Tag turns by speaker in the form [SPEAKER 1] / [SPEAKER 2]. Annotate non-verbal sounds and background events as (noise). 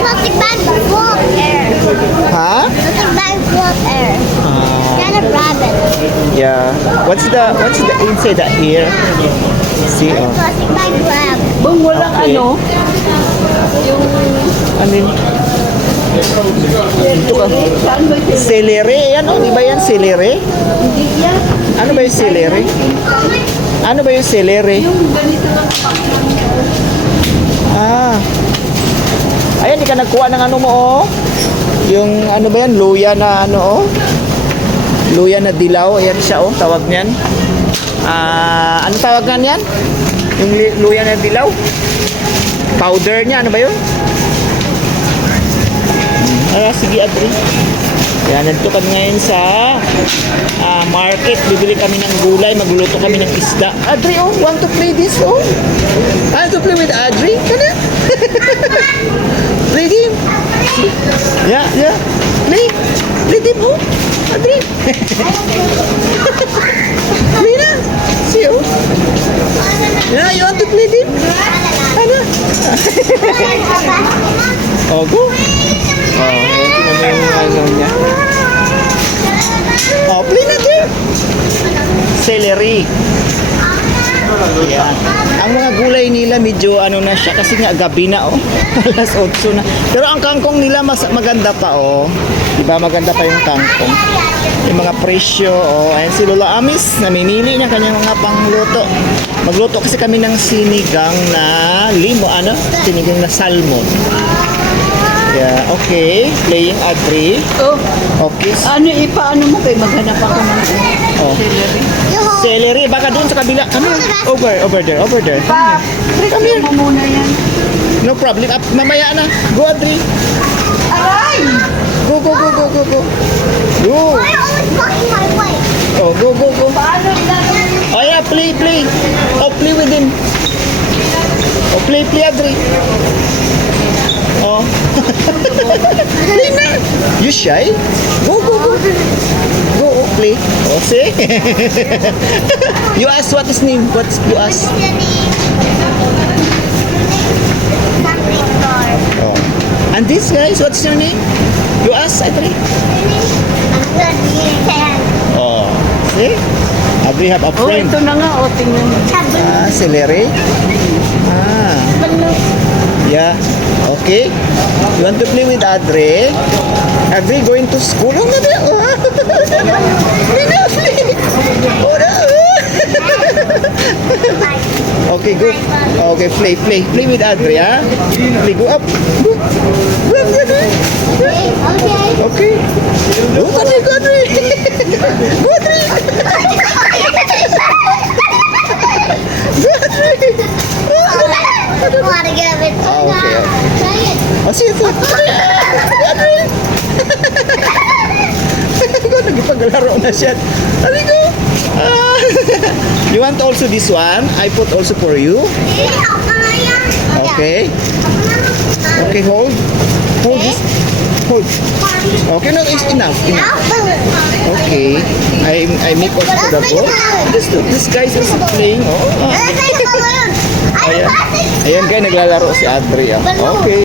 [SPEAKER 1] plastic bag full of air.
[SPEAKER 2] Ha?
[SPEAKER 1] Plastic bag full of air.
[SPEAKER 2] Ah,
[SPEAKER 1] Kind of rabbit.
[SPEAKER 2] yeah. What's the what's the inside the ear? See, oh.
[SPEAKER 1] Plastic bag grab.
[SPEAKER 3] Bang walang
[SPEAKER 2] Okay.
[SPEAKER 3] ano,
[SPEAKER 2] Ano yun? Ito ka. Celery, yan oh, di ba yan celery?
[SPEAKER 3] Hindi yan.
[SPEAKER 2] Ano ba yung celery? Ano ba yung celery?
[SPEAKER 3] Yung ganito lang kapag
[SPEAKER 2] Ah. Ayan, di ka nagkuha ng ano mo, oh. Yung ano ba yan, luya na ano, oh. Luya na dilaw, ayan siya, oh, tawag niyan. Ah, ano tawag nga niyan? Yung luya na dilaw? Powder niya, ano ba yun? Ah, sige, Adri. Kaya nandito kami ngayon sa ah, market. Bibili kami ng gulay, magluluto kami ng isda. Adri, oh, want to play this, oh? Want to play with Adri? Game. Yeah, yeah. Game, oh. Adri. play na. See, oh. Yeah, you want to play game? Ano? oh, go. Oh, ito na yung ano niya. Oh, play na din. Celery. Yan. Ang mga gulay nila medyo ano na siya kasi nga gabi na oh. (laughs) Alas 8 na. Pero ang kangkong nila mas maganda pa oh. 'Di ba maganda pa yung kangkong. Yung mga presyo oh. Ayan si Lola Amis namimili ng kanyang mga pangluto. Magluto kasi kami ng sinigang na limo ano? Sinigang na salmon. Yeah, okay. Playing Adri.
[SPEAKER 3] Oh,
[SPEAKER 2] Okay.
[SPEAKER 3] ano ipaano mo kay maghanap ako ng
[SPEAKER 2] Oh.
[SPEAKER 3] celery.
[SPEAKER 2] Celery, baka doon sa kabila. Come here. Over, over there, over there. Come here.
[SPEAKER 3] mo muna yan.
[SPEAKER 2] No problem. Up, mamaya na. Go, Adri.
[SPEAKER 3] Aray!
[SPEAKER 2] Go, go, go, go, go, go. Go.
[SPEAKER 1] Why always blocking my way?
[SPEAKER 2] Oh, go, go, go. Oh, yeah, play, play. Oh, play with him. Oh, play, play, Adri. Oh. (laughs) You shy? Go, go, go. Oh, play. Oh, see? (laughs) you ask what his name? What's you ask? Oh. And this guys, what's your name? You ask,
[SPEAKER 1] good here.
[SPEAKER 2] Oh. See? Adri have a
[SPEAKER 3] Oh,
[SPEAKER 2] friend.
[SPEAKER 3] ito na nga. Oh, tingnan mo.
[SPEAKER 2] Ah, celery? Ah, yeah. Okay. You want to play with Adre? Adre going to school? Oh, nabi. Oh, Pinapli. Oh, na. Okay, go. Okay, play, play. Play with Adre, ha? Play, go up. Go. (laughs) Go up, Adre.
[SPEAKER 1] Okay.
[SPEAKER 2] Okay. (laughs) Go, Adre, go, Adre. Go, Adre. Go, Adre.
[SPEAKER 1] I want to get a bit.
[SPEAKER 2] Ah, okay,
[SPEAKER 1] Try it.
[SPEAKER 2] Oh, sige po. Adrian! Ko, nagipaglaro na siya. Ah. You want also this one? I put also for you. Okay. Okay, hold. Hold this. Hold. Okay, no, it's enough. Enough. Okay. I I make also for the bowl. This, this guy is playing. Oh. Ayan. Ayan, guys, naglalaro si Adri. ah. Okay.